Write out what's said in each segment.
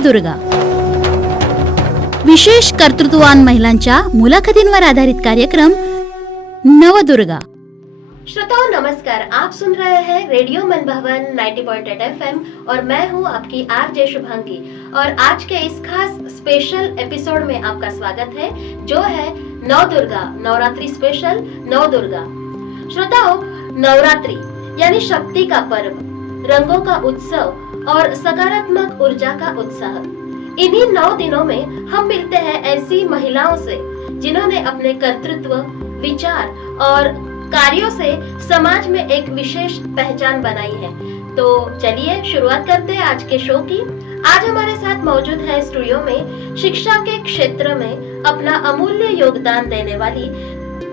नवदुर्गा, विशेष कर्तृत्ववान महिलांच्या मुलाखतींवर आधारित कार्यक्रम नवदुर्गा। श्रोताओं नमस्कार, आप सुन रहे हैं रेडियो मन भवन 90.8 FM और मैं हूं आपकी आरजे शुभांगी। और आज के इस खास स्पेशल एपिसोड में आपका स्वागत है, जो है नवदुर्गा, नवरात्रि स्पेशल नवदुर्गा। श्रोताओं, नवरात्रि यानी शक्ति का पर्व, रंगों का उत्सव और सकारात्मक ऊर्जा का उत्साह। इन्हीं 9 दिनों में हम मिलते हैं ऐसी महिलाओं से जिन्होंने अपने कर्तृत्व, विचार और कार्यों से समाज में एक विशेष पहचान बनाई है। तो चलिए शुरुआत करते हैं आज के शो की। आज हमारे साथ मौजूद है स्टूडियो में शिक्षा के क्षेत्र में अपना अमूल्य योगदान देने वाली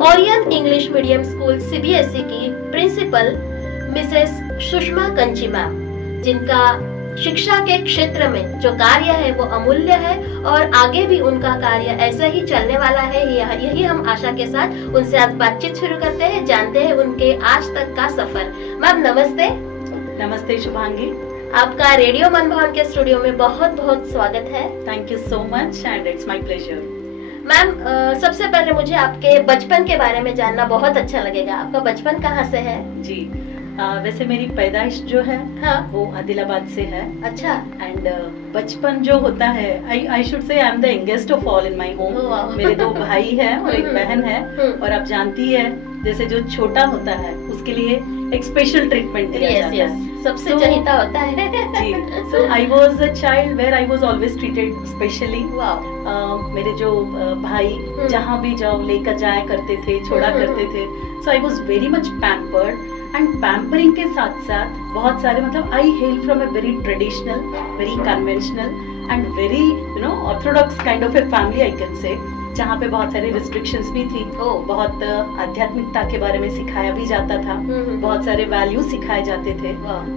Orion English medium school CBSE की principal Mrs Sushma Kanchi ma'am, जिनका शिक्षा के क्षेत्र में जो कार्य है वो अमूल्य है और आगे भी उनका कार्य ऐसे ही चलने वाला है। यही हम आशा के साथ उनसे आज बातचीत शुरू करते हैं, जानते हैं उनके आज तक का सफर। मैम नमस्ते। नमस्ते शुभांगी, आपका रेडियो मन भवन के स्टूडियो में बहुत बहुत स्वागत है। Thank you so much and it's my pleasure. Ma'am सबसे पहले मुझे आपके बचपन के बारे में जानना बहुत अच्छा लगेगा। आपका बचपन कहाँ से है? जी वैसे मेरी पैदाइश जो है वो आदिलाबाद से है। अच्छा। एंड बचपन जो होता है, I should say I am the youngest of all in my home. मेरे 2 भाई हैं और एक बहन है। और आप जानती है जैसे जो छोटा होता है उसके लिए एक स्पेशल ट्रीटमेंट दिया जाता है, सबसे चहेता होता है। जी, so I was a child where I was always treated specially. मेरे जो भाई जहाँ भी जाओ लेकर जाया करते थे, छोड़ा करते थे। So I was very much pampered and pampering के साथ साथ बहुत सारे मतलब I hail from a very traditional, very conventional and very orthodox kind of a family I can say, जहाँ पे बहुत सारे रिस्ट्रिक्शंस भी थी। बहुत आध्यात्मिकता के बारे में सिखाया भी जाता था, बहुत सारे वैल्यूज सिखाए जाते थे।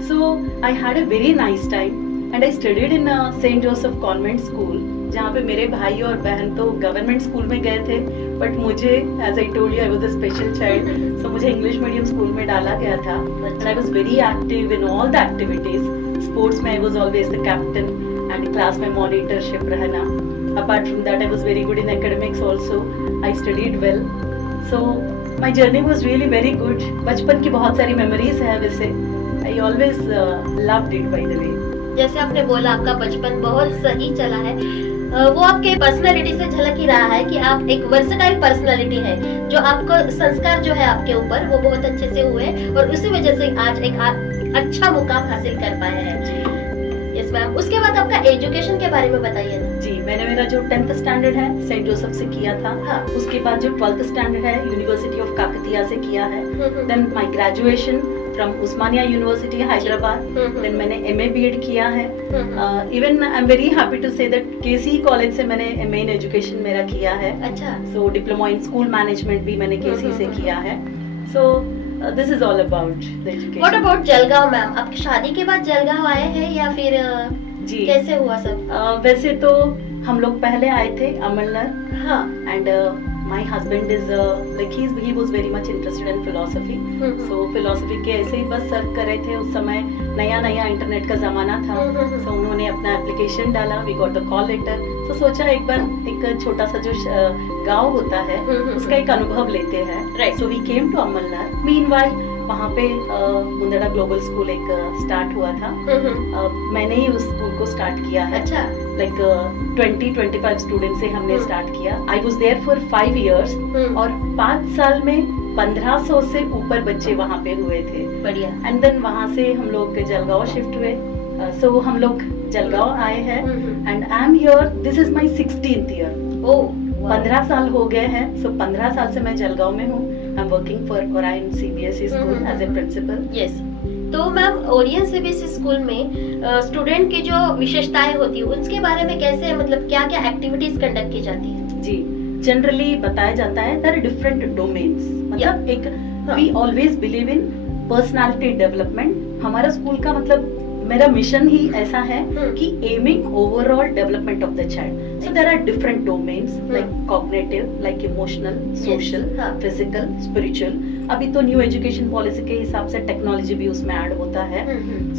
So I had a very nice time and I studied in Saint Joseph convent school, जहाँ पे मेरे भाई और बहन तो गवर्नमेंट स्कूल में गए थे, बट मुझे as I told you I was a special child, so मुझे इंग्लिश मीडियम स्कूल में डाला गया था। And I was very active in all the activities. Sports में I was always the captain and class में monitorship रहना। Apart from that I was very good in academics also. I studied well, so my journey was really very good. बचपन की बहुत सारी memories है वैसे। I always loved it by the way. जैसे आपने बोला आपका बचपन बहुत सही चला है, वो आपके पर्सनालिटी से झलक ही रहा है कि आप एक वर्सेटाइल पर्सनालिटी है, जो आपको संस्कार जो है आपके ऊपर वो बहुत अच्छे से हुए और उसी वजह से आज एक अच्छा मुकाम हासिल कर पाए हैं। Yes ma'am. उसके बाद आपका एजुकेशन के बारे में बताइए ना। जी, मैंने मेरा जो 10th स्टैंडर्ड है सेंट जोसेफ से किया था। उसके बाद जो 12th स्टैंडर्ड है यूनिवर्सिटी ऑफ काकतिया से किया है। Then my graduation from Osmania university Hyderabad. Then मैंने एमए बीएड किया है। Even I am very happy to say that KC college से मैंने एमए इन एजुकेशन मेरा किया है। अच्छा। So diploma in school management भी मैंने केसी से किया है। So this is all about the education. What about Jalgaon ma'am? आप शादी के बाद जलगांव आए हैं या फिर जी कैसे हुआ सब? वैसे तो हम लोग पहले आए थे अमलनगर। हाँ। And my husband is like he was very much interested in philosophy. So philosophy के ऐसे ही बस सर्व कर रहे थे। उस समय नया इंटरनेट का जमाना था। So उन्होंने अपना एप्लीकेशन डाला, we got the call letter. So सोचा एक बार एक छोटा सा जो गांव होता है उसका एक अनुभव लेते हैं। Right. So we came to अमलनगर। Meanwhile वहाँ पे मुंदड़ा ग्लोबल स्कूल एक स्टार्ट हुआ था। मैंने ही उस स्कूल को स्टार्ट किया है। अच्छा। लाइक 20-25 स्टूडेंट से हमने स्टार्ट किया। I was there for 5 years और 5 साल में 1500 से ऊपर बच्चे वहाँ पे हुए थे। बढ़िया। एंड देन वहाँ से हम लोग जलगांव शिफ्ट हुए। सो हम लोग जलगांव आए हैं and I am here, this is my 16th year. Oh, 15 साल हो गए हैं। सो 15 साल से मैं जलगांव में हूँ। I am working for Orion CBSE school as a principal. Yes. तो मैम ओरियन सीबीएसई स्कूल में स्टूडेंट की जो विशेषताएं होती है उसके बारे में कैसे, मतलब क्या क्या एक्टिविटीज कंडक्ट की जाती है? जी, जनरली बताया जाता है देयर आर डिफरेंट डोमेन्स। मतलब एक we always believe in personality development. हमारा स्कूल का मतलब मेरा मिशन ही ऐसा है कि aiming overall development of the child. So there are different domains like cognitive, like emotional, social, physical, spiritual. अभी तो न्यू एजुकेशन पॉलिसी के हिसाब से टेक्नोलॉजी भी उसमें ऐड होता है।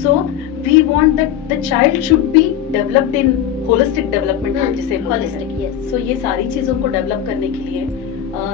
So we want that the child should be developed in holistic development हम जिसे बोलते होलिस्टिक, हैं। यस। सो ये सारी चीजों को डेवलप करने के लिए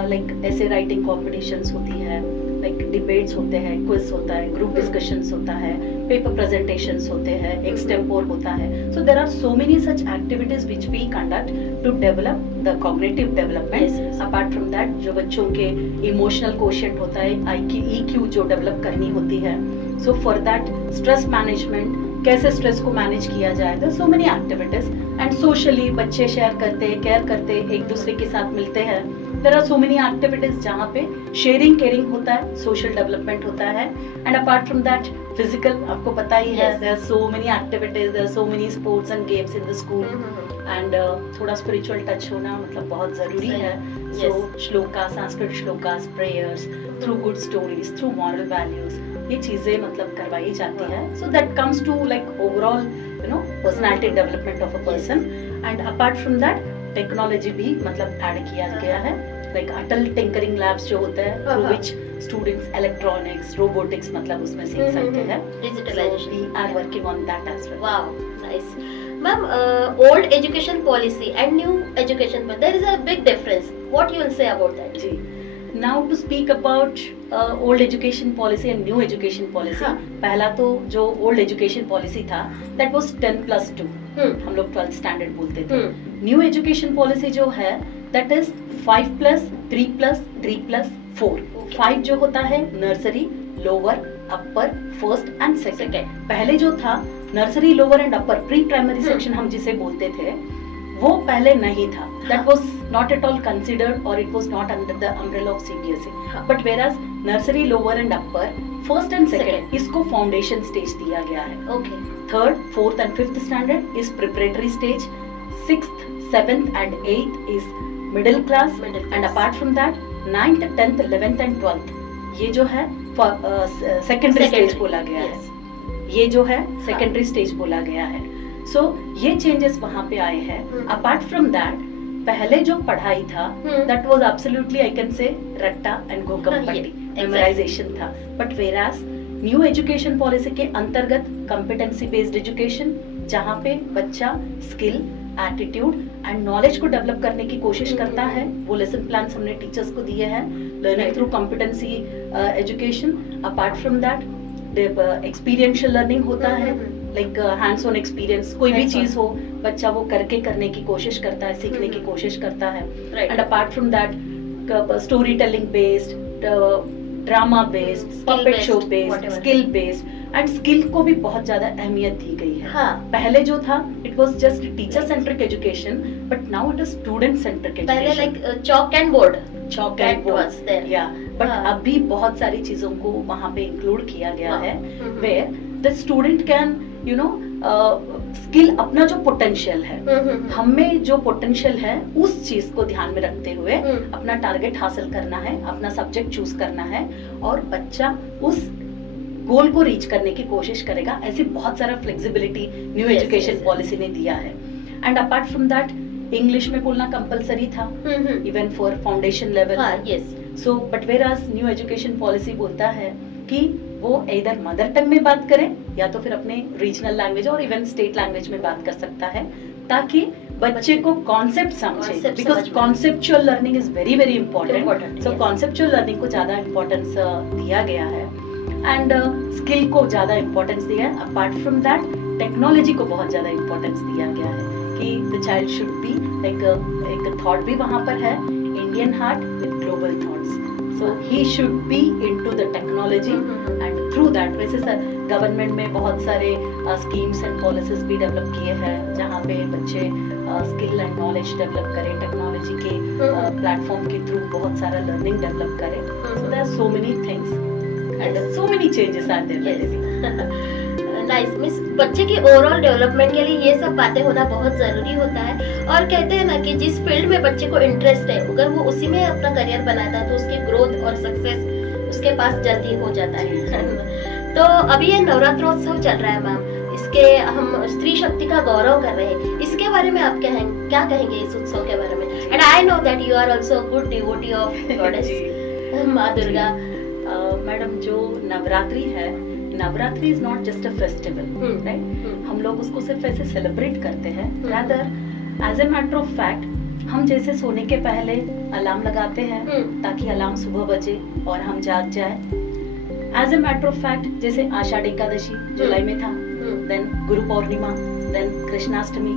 लाइक ऐसे राइटिंग कॉम्पिटिशंस होती है, लाइक डिबेट्स होते हैं, क्विज होता है, ग्रुप डिस्कशंस होता है, पेपर प्रेजेंटेशंस होते हैं, एक्सटेम्पोर होता है। So there are so many such activities which we conduct to develop the cognitive development. Apart from that जो बच्चों के इमोशनल कोशेंट होता है, IQ जो डेवलप करनी होती है। So for that stress management, कैसे स्ट्रेस को मैनेज किया जाए, there so many activities. And socially बच्चे शेयर करते, केयर करते, एक दूसरे के साथ मिलते हैं। There are so many activities जहाँ पे शेयरिंग केयरिंग होता है, सोशल डेवलपमेंट होता है। And apart from that physical, आपको पता ही है, there are so many activities, there are so many sports and games in the school. And थोड़ा स्पिरिचुअल टच होना मतलब बहुत जरूरी है। So shloka, Sanskrit shlokas, prayers, through good stories, through moral values, ये चीजें मतलब करवाई जाती है। So that comes to like overall personality development of a person. And apart from that technology भी मतलब ऐड किया गया है, लाइक अटल टिंकरिंग लैब्स जो होते हैं, through which students electronics, robotics मतलब उसमें सीख सकते हैं। Digitalization, we are working on that as well. Wow, nice. Ma'am, old education policy and new education, there is a big difference, what you will say about that? जी, now to speak about old education policy and new education policy। हाँ। पहला तो जो old education policy था that was 10+2, हम लोग 12th standard बोलते थे। न्यू एजुकेशन पॉलिसी जो है that is 5+3+3+4। 5 जो होता है nursery, lower, upper, first and second. पहले जो था nursery, lower and upper, pre primary section हम जिसे बोलते थे, वो पहले नहीं था। That was not at all considered or it was not under the umbrella of CBSE। But whereas nursery, lower and upper, first and second, इसको foundation stage दिया गया है। Okay। Third, fourth and fifth standard is preparatory stage. Sixth, seventh and eighth is middle class। And apart from that, 9th, 10th, 11th and 12th, ये जो है secondary stage बोला गया है। ये जो है secondary stage बोला गया है। So ये changes वहाँ पे आए हैं। Apart from that, पहले जो पढ़ाई था that was absolutely I can say रट्टा and गोकम पट्टी, memorization था। But whereas new education policy के अंतर्गत competency based education, जहाँ पे बच्चा स्किल, एटीट्यूड एंड नॉलेज को डेवलप करने की कोशिश करता है। वो लेसन प्लान्स हमने टीचर्स को दिए हैं, learning through competency education. Apart from that experiential learning होता है, लाइक हैंड्स ऑन एक्सपीरियंस, कोई भी चीज हो बच्चा वो करके करने की कोशिश करता है, सीखने की कोशिश करता है। And apart from that story telling based, drama based, puppet show based, skill based. And skill को भी बहुत ज्यादा अहमियत दी गई है। पहले जो था it was just teacher centric education, but now it is student centric education. पहले लाइक चॉक एंड बोर्ड, या बट अभी बहुत सारी चीजों को वहाँ पे इंक्लूड किया गया है, where the student can skill, अपना जो पोटेंशियल है, हमें जो पोटेंशियल है उस चीज को ध्यान में रखते हुए अपना टारगेट हासिल करना है, अपना सब्जेक्ट चूज करना है और बच्चा उस गोल को रीच करने की कोशिश करेगा। ऐसी बहुत सारा फ्लेक्सिबिलिटी न्यू एजुकेशन पॉलिसी ने दिया है। And apart from that English में बोलना कंपलसरी था even for foundation level. So but whereas new education policy बोलता है कि वो इधर मदर टंग में बात करें या तो फिर अपने रीजनल लैंग्वेज और इवन स्टेट लैंग्वेज में बात कर सकता है, ताकि बच्चे को कॉन्सेप्ट समझे, because conceptual learning is very very important. So conceptual learning को ज्यादा इंपॉर्टेंस दिया गया है एंड स्किल को ज्यादा इंपॉर्टेंस दिया है। अपार्ट फ्रॉम दैट टेक्नोलॉजी को बहुत ज्यादा इंपॉर्टेंस दिया गया है कि the child should be like, एक थॉट भी वहाँ पर है, Indian heart with global thoughts. So he should be into the technology and through that, वैसे सर गवर्नमेंट में बहुत सारे स्कीम्स एंड पॉलिसीज भी डेवलप किए हैं जहाँ पे बच्चे स्किल एंड नॉलेज डेवलप करें, टेक्नोलॉजी के प्लेटफॉर्म के थ्रू बहुत सारा लर्निंग डेवलप करें। So there are so many things and so many changes are there। Nice miss, बच्चे की ओवरऑल डेवलपमेंट के लिए ये सब बातें होना बहुत जरूरी होता है। और कहते हैं ना कि जिस फील्ड में बच्चे को इंटरेस्ट है, अगर वो उसी में अपना करियर बनाता है तो उसकी ग्रोथ और सक्सेस उसके पास जल्दी हो जाता है। तो अभी ये नवरात्रोत्सव चल रहा है मैम, इसके हम स्त्री शक्ति का गौरव कर रहे हैं, इसके बारे में आप क्या कहेंगे इस उत्सव के बारे में? And I know that you are also good devotee of goddess माँ दुर्गा। मैडम जो नवरात्रि है, Navratri is not just a festival, right? हम लोग उसको सिर्फ ऐसे सेलिब्रेट करते हैं, rather as a matter of fact हम जैसे सोने के पहले अलार्म लगाते हैं ताकि अलार्म सुबह बजे और हम जाग जाए। As a matter of fact जैसे आषाढ़ एकादशी जुलाई में था, देन गुरु पौर्णिमा, देन कृष्णाष्टमी,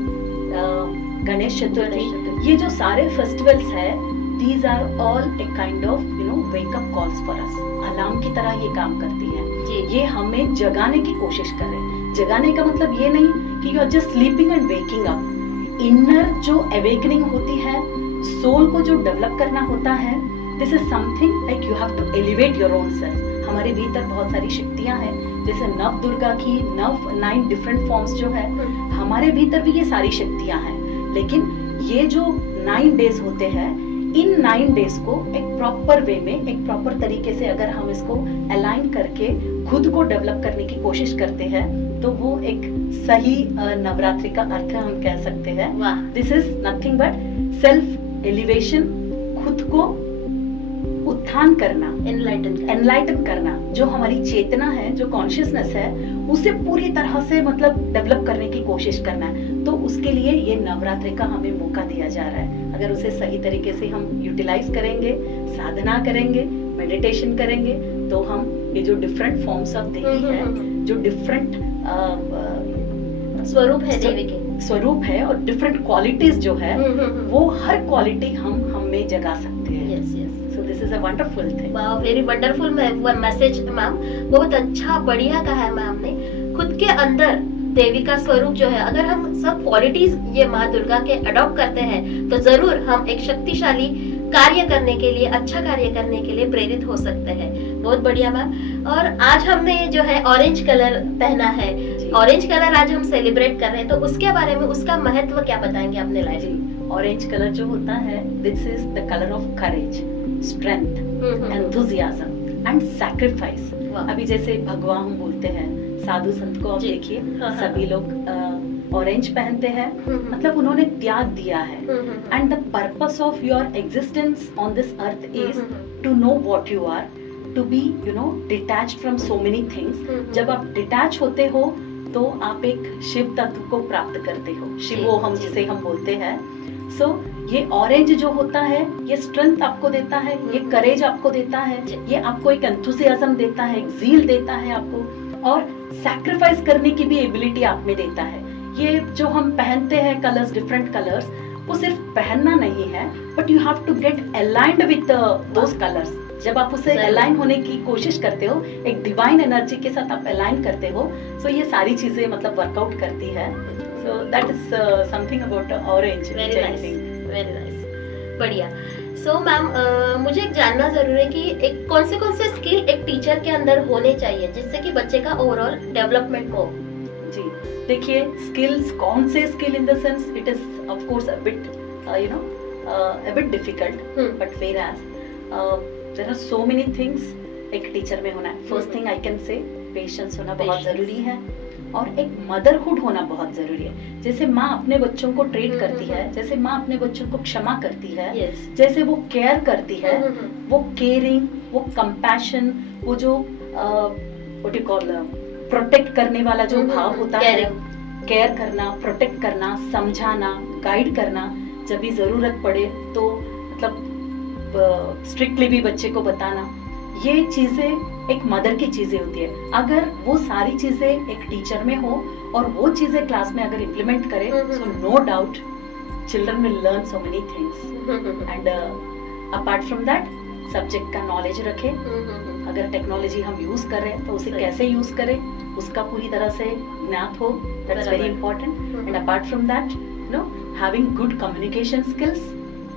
गणेश चतुर्थी, ये जो सारे फेस्टिवल्स है, these are all a kind of wake up calls for us. Alarm की तरह ये काम करती है, ये हमें जगाने की कोशिश कर रहे हैं। जगाने का मतलब ये नहीं कि you are just sleeping and waking up. Inner जो अवेकनिंग होती है, सोल को जो डेवलप करना होता है, this is something like you have to elevate your own self. हमारे भीतर बहुत सारी शक्तियां हैं, जैसे नव दुर्गा की 9 डिफरेंट फॉर्म्स जो है, हमारे भीतर भी ये सारी शक्तियां हैं। लेकिन ये जो 9 डेज होते हैं, इन 9 डेज को एक प्रॉपर वे में, एक प्रॉपर तरीके से अगर हम इसको अलाइन करके खुद को डेवलप करने की कोशिश करते हैं, तो वो एक सही नवरात्रि का अर्थ हम कह सकते हैं। This is nothing but self elevation, खुद को उत्थान करना, एनलाइटन करना, जो हमारी चेतना है, जो कॉन्शियसनेस है, उसे पूरी तरह से मतलब डेवलप करने की कोशिश करना है। तो उसके लिए ये नवरात्रि का हमें मौका दिया जा रहा है। अगर उसे सही तरीके से हम यूटिलाइज करेंगे, साधना करेंगे, मेडिटेशन करेंगे, तो हम ये जो डिफरेंट फॉर्म्स ऑफ देवी है, जो डिफरेंट स्वरूप है देवी के, स्वरूप है और डिफरेंट क्वालिटीज जो है, वो हर क्वालिटी हम में जगा सकते हैं। So this is a wonderful thing. Wow, very wonderful message ma'am, बहुत अच्छा बढ़िया कहा है मैम ने। खुद के अंदर देवी का स्वरूप जो है, अगर हम सब क्वालिटीज ये माँ दुर्गा के अडॉप्ट करते हैं, तो जरूर हम एक शक्तिशाली कार्य करने के लिए, अच्छा कार्य करने के लिए प्रेरित हो सकते हैं। बहुत बढ़िया मैम। और आज हमने जो है ऑरेंज कलर पहना है, ऑरेंज कलर आज हम सेलिब्रेट कर रहे हैं, तो उसके बारे में, उसका महत्व क्या बताएंगे अपने लाइफ में? ऑरेंज कलर जो होता है, this is the colour of courage, strength, enthusiasm and sacrifice. अभी जैसे भगवा हम बोलते हैं, साधु संत को आप देखिए, सभी लोग ऑरेंज पहनते हैं, मतलब उन्होंने त्याग दिया है। And the purpose of your existence on this earth is to know what you are, to be detached from so many things. जब आप डिटैच होते हो तो आप एक शिव तत्व को प्राप्त करते हो, शिवो हम जिसे हम बोलते हैं। सो ये ऑरेंज जो होता है, ये स्ट्रेंथ आपको देता है, ये करेज आपको देता है, ये आपको एक एंथुसियाज्म देता है, एक ज़ील देता है आपको, और सैक्रिफाइस करने की भी एबिलिटी आप में देता है। ये जो हम पहनते हैं कलर्स, डिफरेंट कलर्स, वो सिर्फ पहनना नहीं है, but you have to get aligned with those colours. जब आप उसे अलाइन होने की कोशिश करते हो, एक डिवाइन एनर्जी के साथ आप अलाइन करते हो, सो ये सारी चीजें मतलब वर्कआउट करती है। So that is something about orange. Very nice, बढ़िया। सो मैम, मुझे एक जानना जरूरी है कि एक कौन से स्किल एक टीचर के अंदर होने चाहिए जिससे कि बच्चे का ओवरऑल डेवलपमेंट हो? जी देखिए, स्किल्स, कौन से skill in the sense it is of course a bit a bit difficult, but whereas there are so many things एक टीचर में होना है। फर्स्ट थिंग आई कैन से पेशेंस होना बहुत जरूरी है, और एक मदरहुड होना बहुत जरूरी है। जैसे माँ अपने बच्चों को ट्रीट करती है, जैसे माँ अपने बच्चों को क्षमा करती है, जैसे वो केयर करती है, वो केयरिंग, वो कंपैशन, वो जो व्हाट यू कॉल प्रोटेक्ट करने वाला जो भाव होता है, केयर करना, प्रोटेक्ट करना, समझाना, गाइड करना, जब भी जरूरत पड़े तो मतलब स्ट्रिक्टली भी बच्चे को बताना, ये चीजें एक मदर की चीजें होती है। अगर वो सारी चीजें एक टीचर में हो और वो चीजें क्लास में अगर इम्प्लीमेंट करे, so no doubt children will learn so many things. And apart from that, subject का नॉलेज रखे। अगर टेक्नोलॉजी हम यूज कर रहे हैं तो उसे कैसे यूज करें, उसका पूरी तरह से ज्ञात हो, that's very important. And apart from that, having good communication skills,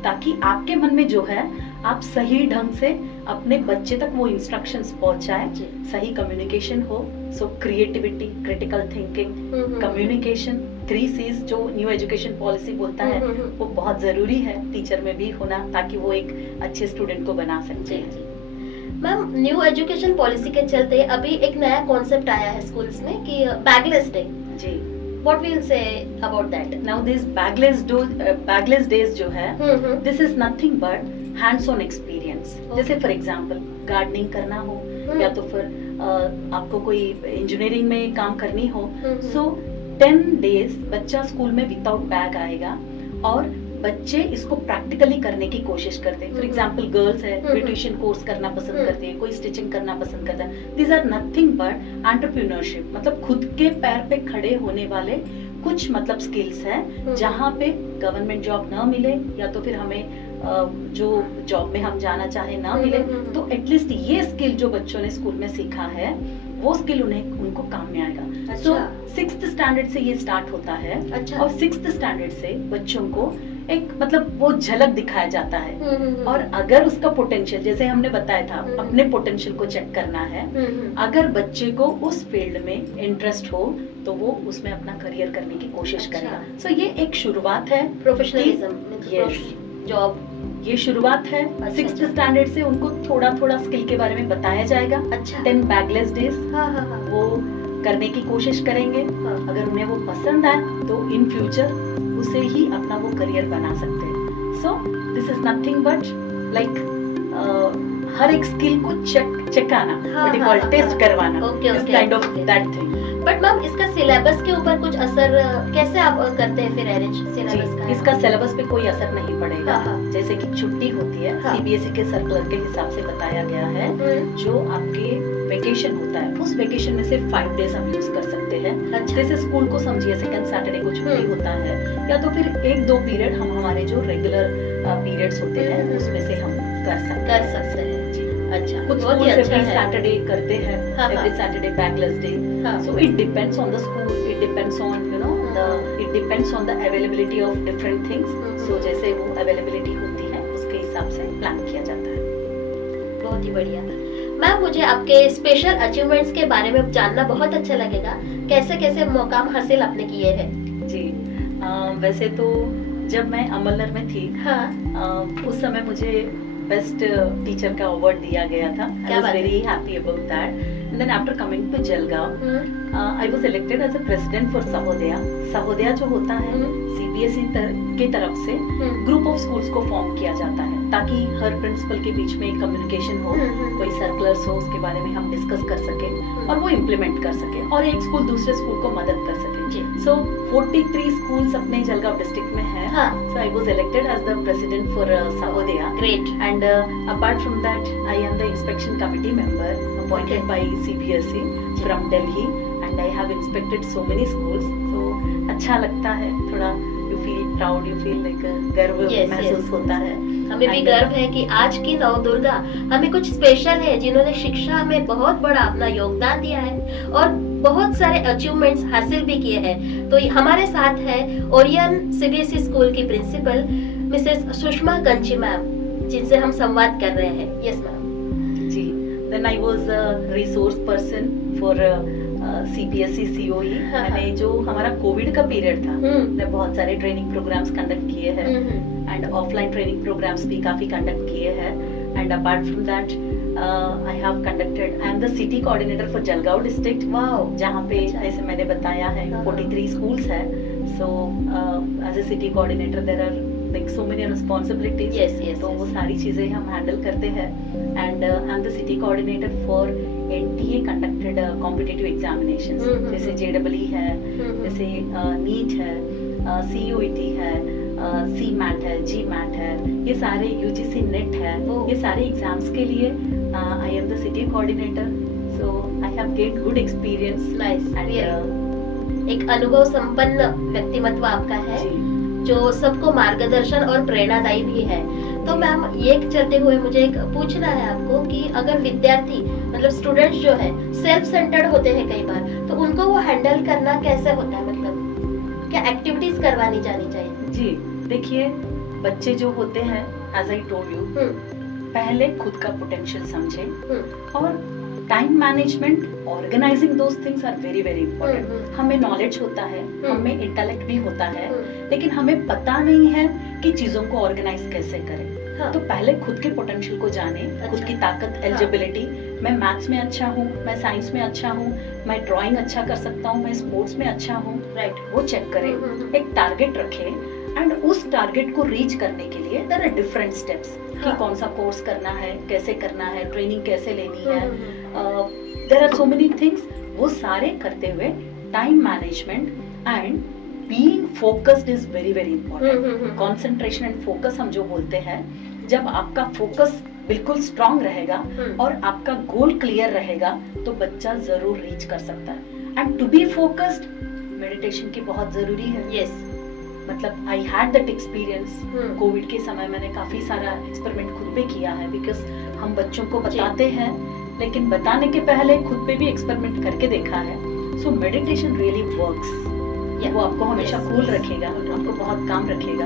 ताकि आपके मन में जो है आप सही ढंग से अपने बच्चे तक वो इंस्ट्रक्शंस पहुंचाएं, सही कम्युनिकेशन हो। सो creativity, critical thinking, communication, 3 C's जो न्यू एजुकेशन पॉलिसी बोलता है, वो बहुत जरूरी है टीचर में भी होना, ताकि वो एक अच्छे स्टूडेंट को बना सकते हैं। मैम, न्यू एजुकेशन पॉलिसी के चलते अभी एक नया कॉन्सेप्ट आया है स्कूल्स में कि बैगलेस डे। जी, What will say about that? Now this bagless days जो है, this is nothing but hands-on experience. जैसे for example गार्डनिंग करना हो, या तो फिर आपको कोई इंजीनियरिंग में काम करनी हो, so 10 डेज बच्चा स्कूल में विदाउट बैग आएगा और बच्चे इसको प्रैक्टिकली करने की कोशिश करते हैं. फॉर एग्जाम्पल गर्ल्स है, ब्यूटिशियन कोर्स करना पसंद करती है, कोई स्टिचिंग करना पसंद करता है. These are nothing but entrepreneurship, मतलब खुद के पैर पे खड़े होने वाले कुछ मतलब स्किल्स है जहाँ पे गवर्नमेंट जॉब ना मिले या तो फिर हमें जो जॉब में हम जाना चाहे ना मिले, तो एटलीस्ट ये स्किल जो बच्चों ने स्कूल में सीखा है वो स्किल उनको काम में आएगा. सो 6th स्टैंडर्ड से ये स्टार्ट होता है. और 6th स्टैंडर्ड से बच्चों को एक मतलब वो झलक दिखाया जाता है. और अगर उसका पोटेंशियल, जैसे हमने बताया था, अपने पोटेंशियल को चेक करना है. अगर बच्चे को उस फील्ड में इंटरेस्ट हो तो वो उसमें अपना करियर करने की कोशिश करेगा. सो ये एक शुरुआत है, प्रोफेशनलिज्म, जॉब, ये शुरुआत है. 6th स्टैंडर्ड से उनको थोड़ा थोड़ा स्किल के बारे में बताया जाएगा. 10 बैगलेस डेज वो करने की कोशिश करेंगे. अगर उन्हें वो पसंद आए तो इन फ्यूचर उसे ही अपना वो करियर बना सकते हैं. So this is nothing but like हर एक स्किल को चेकाना, व्हाट यू कॉल टेस्ट करवाना, is kind of that thing. But ma'am इसका सिलेबस के ऊपर कुछ असर कैसे आप करते हैं फिर अरेंज सिलेबस का? इसका सिलेबस पे कोई असर नहीं पड़ेगा. जैसे कि छुट्टी होती है, सीबीएसई के सर्कुलर के हिसाब से बताया गया है. जो आपके वेकेशन होता है उस वेकेशन में से 5 डेज हम यूज कर सकते हैं. जैसे स्कूल को समझिए, सेकंड सैटरडे को छुट्टी होता है, या तो फिर 1-2 पीरियड हम हमारे जो रेगुलर पीरियड्स होते हैं उसमें से हम कर सकते हैं. अच्छा, कुछ स्कूल एवरी सैटरडे करते हैं, every Saturday bagless day. So it depends on the school, it depends on it depends on the availability of different things. So जैसे वो अवेलेबिलिटी होती है उसके हिसाब से प्लान किया जाता है. बहुत ही बढ़िया. मैम मुझे आपके स्पेशल अचीवमेंट्स के बारे में जानना बहुत अच्छा लगेगा. कैसे कैसे मुकाम हासिल आपने किए हैं? जी, वैसे तो जब मैं अमलनगर में थी, उस समय मुझे बेस्ट टीचर का अवार्ड दिया गया था. I was very happy about that. And then after coming to Jalgaon, I was elected as a president for Sahodaya. Sahodaya जो होता है सीबीएसई की तरफ से ग्रुप ऑफ स्कूल्स को फॉर्म किया जाता है ताकि हर प्रिंसिपल के बीच में कम्युनिकेशन हो, कोई सर्कुलर्स हो, उसके बारे में हम डिस्कस कर सके और वो इम्प्लीमेंट कर सके और एक स्कूल दूसरे स्कूल को मदद कर सके. सो 43 स्कूल्स अपने जलगांव डिस्ट्रिक्ट में है. So I was elected as the president for Sahodaya. Great. And apart from that I am the inspection committee member appointed by CBSE from Delhi, and I have inspected so many schools. So अच्छा लगता है, थोड़ा you feel proud, you feel like गर्व महसूस होता है. हमें भी गर्व है कि आज की नवदुर्गा हमें कुछ स्पेशल है जिन्होंने शिक्षा में बहुत बड़ा अपना योगदान दिया है और बहुत सारे अचीवमेंट्स हासिल भी किए हैं. तो हमारे साथ है ओरियन सीबीएसई स्कूल की principal Mrs Sushma Kanchi ma'am, जिनसे हम संवाद कर रहे हैं. Yes ma'am. जी. Then I was a resource person for CBSE COE. मैंने जो हमारा कोविड का पीरियड था, मैंने बहुत सारे ट्रेनिंग प्रोग्राम्स कंडक्ट किए हैं एंड ऑफलाइन ट्रेनिंग प्रोग्राम्स भी काफी कंडक्ट किए हैं. And apart from that I have conducted, I am the city coordinator for Jalgaon district. जहाँ पे जैसे मैंने बताया है 43 स्कूल्स है. So as a city coordinator there are like so many responsibilities. तो वो सारी चीजें हम हैंडल करते हैं. And I am the city coordinator for NTA conducted competitive examinations, जैसे JEE है, जैसे नीट है, CUET है, CMAT है, GMAT है, ये सारे UGC नेट है, ये सारे एग्जाम्स के लिए आई am the city coordinator. So I have get good experience. एक अनुभव संपन्न व्यक्तिमत्व आपका है जो सबको मार्गदर्शन और प्रेरणादायी भी है. तो मैम ये चलते हुए मुझे एक पूछना है आपको कि अगर विद्यार्थी मतलब स्टूडेंट्स जो है सेल्फ सेंटर्ड होते हैं कई बार, तो उनको वो हैंडल करना कैसे होता है, मतलब क्या एक्टिविटीज करवानी जानी चाहिए? जी देखिए, बच्चे जो होते हैं एज आई टोल्ड यू, पहले खुद का पोटेंशियल समझें और time management, organising those things are very very important. हमें नॉलेज होता है, हमें इंटेलेक्ट भी होता है, लेकिन हमें पता नहीं है कि चीजों को ऑर्गेनाइज कैसे करें. तो पहले खुद के पोटेंशियल को जाने, खुद की ताकत, एलिजिबिलिटी. मैं मैथ्स में अच्छा हूँ, मैं साइंस में अच्छा हूँ, मैं ड्राइंग अच्छा कर सकता हूँ, मैं स्पोर्ट्स में अच्छा हूँ. वो चेक करें, एक टारगेट रखें एंड उस टारगेट को रीच करने के लिए देयर आर डिफरेंट स्टेप्स कि कौन सा कोर्स करना है, कैसे करना है, ट्रेनिंग कैसे लेनी है. There are so many things. वो सारे करते हुए time management and being focused is very very important. Concentration and focus हम जो बोलते हैं, जब आपका फोकस बिल्कुल स्ट्रांग रहेगा और आपका गोल क्लियर रहेगा तो बच्चा जरूर रीच कर सकता है. And to be focused meditation की बहुत जरूरी है. यस. मतलब I had that experience. Covid के समय मैंने काफी सारा एक्सपेरिमेंट खुद पे किया है, बिकॉज हम बच्चों को बताते हैं लेकिन बताने के पहले खुद पे भी एक्सपेरिमेंट करके देखा है. So meditation really works. वो आपको हमेशा कूल रखेगा, आपको बहुत काम रखेगा,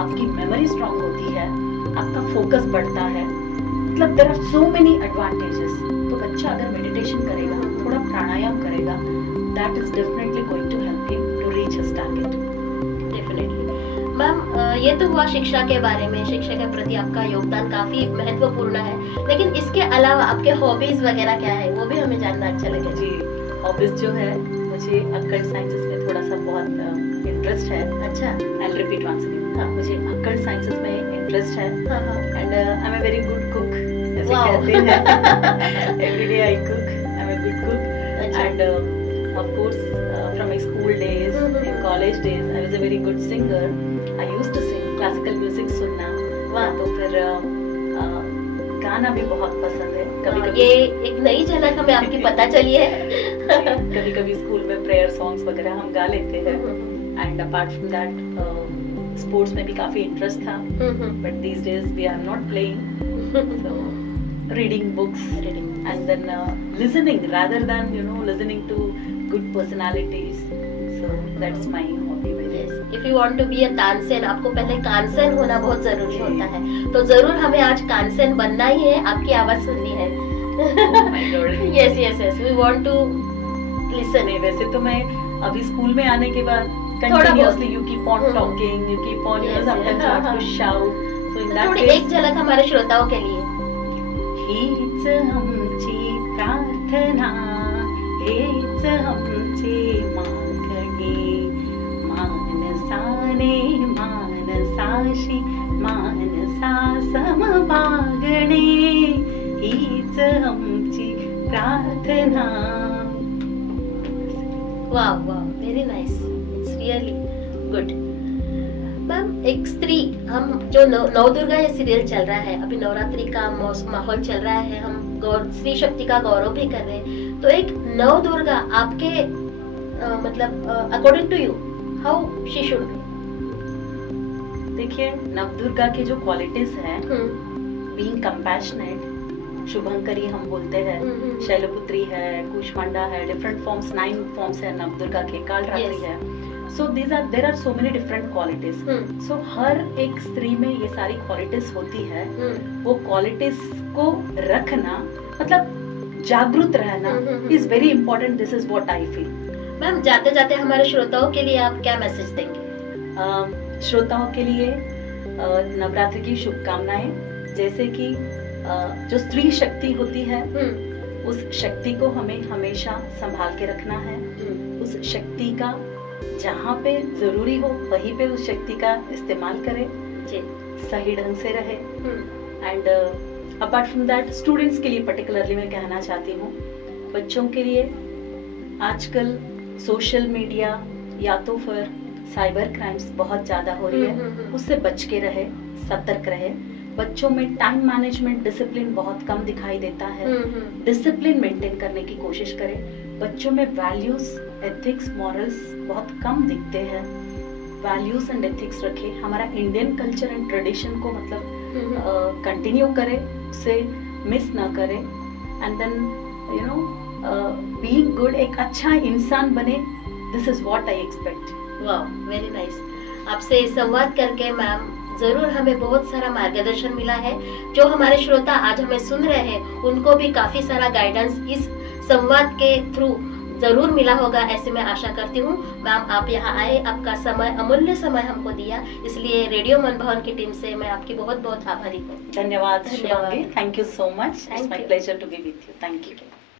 आपकी मेमोरी स्ट्रांग होती है, आपका फोकस बढ़ता है. मतलब there are so many advantages. तो बच्चा अगर मेडिटेशन करेगा, थोड़ा प्राणायाम करेगा, that is definitely going to help him to reach his target. Definitely. Ma'am, ये तो हुआ शिक्षा के बारे में. शिक्षा के प्रति आपका योगदान काफी महत्वपूर्ण है, लेकिन इसके अलावा आपके हॉबीज वगैरह क्या है, वो भी हमें जानना अच्छा लगेगा. जी, हॉबीज जो है, मुझे अकल्ट साइंसेस में थोड़ा सा बहुत इंटरेस्ट है. अच्छा. I will repeat once again. हाँ, मुझे अकल्ट साइंसेस में इंटरेस्ट है. And I am a very good cook, ऐसे कहते हैं. Every day I cook. I am a good cook. And of course from my school days, in college days, I was a very good singer. I used to sing classical music सुनना. तो फिर गाना भी बहुत पसंद है. कभी-कभी ये एक नई झलक हमें आपकी पता चली है. कभी-कभी स्कूल में प्रेयर सॉन्ग्स वगैरह हम गा लेते हैं. And apart from that sports में भी काफी इंटरेस्ट था, but these days we are not playing. So reading books and then listening rather than listening to good personalities. So that's my hobby. If you want to be a Tansen, आपको पहले कांसन होना बहुत जरूरी होता है. तो जरूर हमें आज कांसन बनना ही है, आपकी आवाज सुननी है. Yes yes yes, we want to listen. वैसे तो मैं अभी स्कूल में आने के बाद continuously you keep on talking, you keep on sometimes you have to shout. So in that थोड़ी case, एक झलक हमारे श्रोताओं के लिए. हीच हमची प्रार्थना, हेच हमची मागणी, मानसाने मानसाशी मानसा समबागणे, हीच हमची प्रार्थना. Wow wow, very nice. It's really good. Ma'am, एक स्त्री, हम जो नवदुर्गा ये सीरियल चल रहा है, अभी नवरात्रि का माहौल चल रहा है, हम स्त्री शक्ति का गौरव भी कर रहे हैं. तो एक नवदुर्गा आपके मतलब according to you how she should be? देखिए, नवदुर्गा के जो क्वालिटीज हैं, बीइंग कंपैशनेट, शुभंकरी हम बोलते हैं, शैलपुत्री है, कूष्मांडा है, डिफरेंट फॉर्म्स, 9 फॉर्म्स है नवदुर्गा के, कालरात्रि है. So there are so many different qualities. So हर एक स्त्री में ये सारी क्वालिटीज होती है. वो क्वालिटीज को रखना, मतलब जागरूक रहना is very important. This is what I feel. Ma'am, जाते जाते हमारे श्रोताओं के लिए आप क्या मैसेज देंगे? श्रोताओं के लिए नवरात्रि की शुभकामनाएं. जैसे कि जो स्त्री शक्ति होती है, उस शक्ति को हमें हमेशा संभाल के रखना है. उस शक्ति का जहाँ पे जरूरी हो वहीं पे उस शक्ति का इस्तेमाल करें, सही ढंग से रहे. And apart from that, students के लिए पर्टिकुलरली मैं कहना चाहती हूँ, बच्चों के लिए आजकल सोशल मीडिया या तो फिर साइबर क्राइम्स बहुत ज्यादा हो रही है, उससे बच के रहे, सतर्क रहे. बच्चों में टाइम मैनेजमेंट, डिसिप्लिन बहुत कम दिखाई देता है. डिसिप्लिन मेंटेन करने की कोशिश करें. बच्चों में वैल्यूज, एथिक्स, मॉरल्स बहुत कम दिखते हैं. वैल्यूज एंड एथिक्स रखें. हमारा इंडियन कल्चर एंड ट्रेडिशन को मतलब कंटिन्यू करें, उसे मिस ना करें. एंड देन बीइंग गुड, एक अच्छा इंसान बने. This is what I expect. वाह, वेरी नाइस. आपसे संवाद करके मैम जरूर हमें बहुत सारा मार्गदर्शन मिला है. जो हमारे श्रोता आज हमें सुन रहे हैं, उनको भी काफी सारा गाइडेंस इस संवाद के थ्रू जरूर मिला होगा, ऐसे मैं आशा करती हूँ. मैम, आप यहाँ आए, आपका समय, अमूल्य समय हमको दिया, इसलिए रेडियो मन भवन की टीम से मैं आपकी बहुत बहुत आभारी हूँ. धन्यवाद. Thank you so much. It's my pleasure to be with you. Thank you.